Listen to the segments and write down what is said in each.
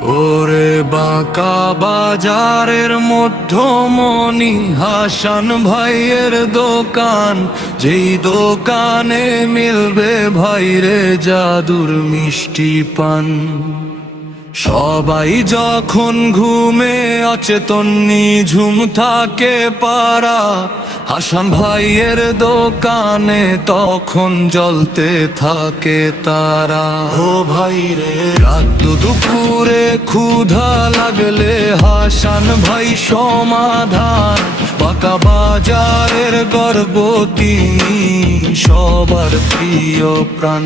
ওরে বাঁকা বাজারের মধ্যমণি হাসান ভাইয়ের দোকান, যেই দোকানে মিলবে ভাইরে জাদুর মিষ্টি পান। সবাই যখন ঘুমে অচেতন নিঝুম থাকে পাড়া, হাসান ভাইয়ের দোকানে তখন জ্বলতে থাকে তারা। ও ভাইরে রাত দুপুরে ক্ষুধা লাগলে হাসান ভাই সমাধান। বাঁকা বাজারের গর্ব তিনি, সবার প্রিয় প্রাণ।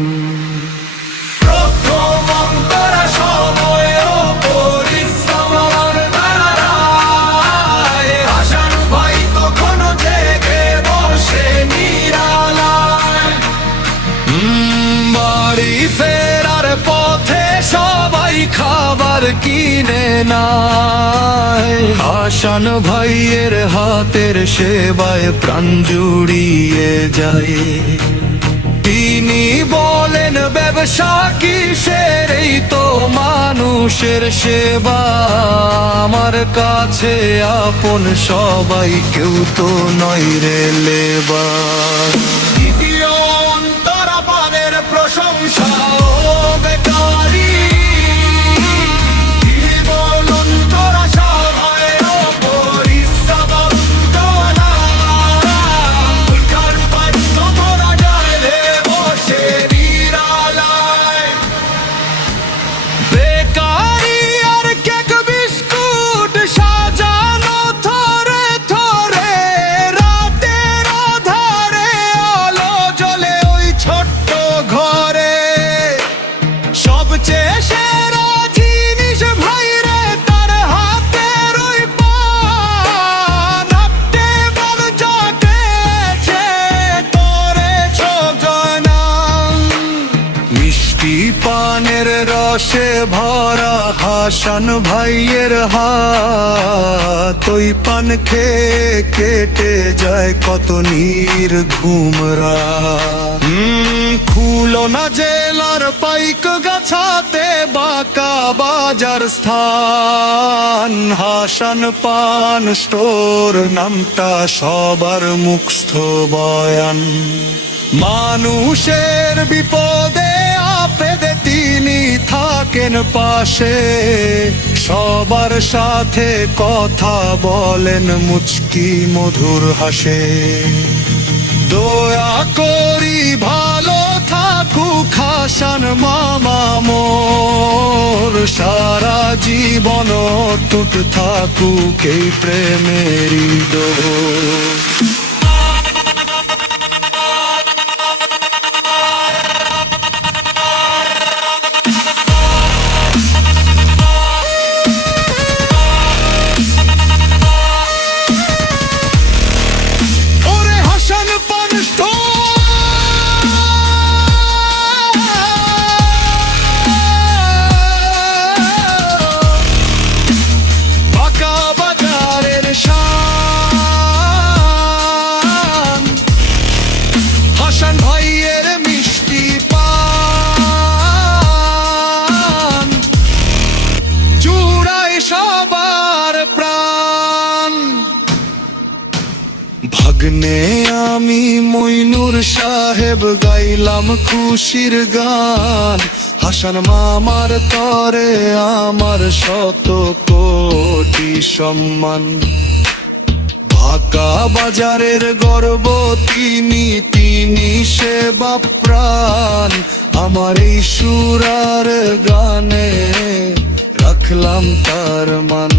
ফেরার পথে সবাই খাবার কিনে নাই, হাসান ভাইয়ের হাতের সেবায় প্রাণ জুড়িয়ে যায়। তিনি বলেন ব্যবসা কিসের, এই তো মানুষের সেবা। আমার কাছে আপন সবাই, কেউ তো নয় রে লেবার। প্রশংসা ও বেকারি বলুন তোরা সবাই তোরা যাইলে বসে নিরালায়। বেকারি আর কেক বিস্কুট সাজানো থরে থরে, রাতের আধারে আলো জ্বলে ওই ছোট্ট ঘরে। সবচেয়ে সেরা জিনিস ভাইরে তার হাতের ওই পান। আপনি বল জাগেছে তোরে ছজনা, মিষ্টি পানের রসে ভরা হাসান ভাইয়ের হাত। ওই পান খেয়ে কেটে যায় কত নির্ঘুম রাত। খুলনা জেলার পাইক গাছাতে বাঁকা বাজার স্থান। হাসান পান স্টোর নামটা সবার মুখস্থ বয়ান। মানুষের বিপদে আপদে তিনি থাকেন পাশে, সবার সাথে কথা বলেন মুচকি মধুর হাসে। দয়া করি ভালো থাকুক হাসান মামা মোর, সারা জীবন টুট থাকুক এই প্রেমেরই ডোর। হাসান ভাইয়ের মিষ্টি পান জুড়ায় সবার প্রাণ। ভাগ্নে আমি মইনুর সাহেব গাইলাম খুশির গান। হাসান মামার তরে আমার শত কোটি সম্মান। বাঁকা বাজারের গর্ব তিনি, তিনি সেবা প্রাণ। আমার এই সুরার গানে রাখলাম তার মান।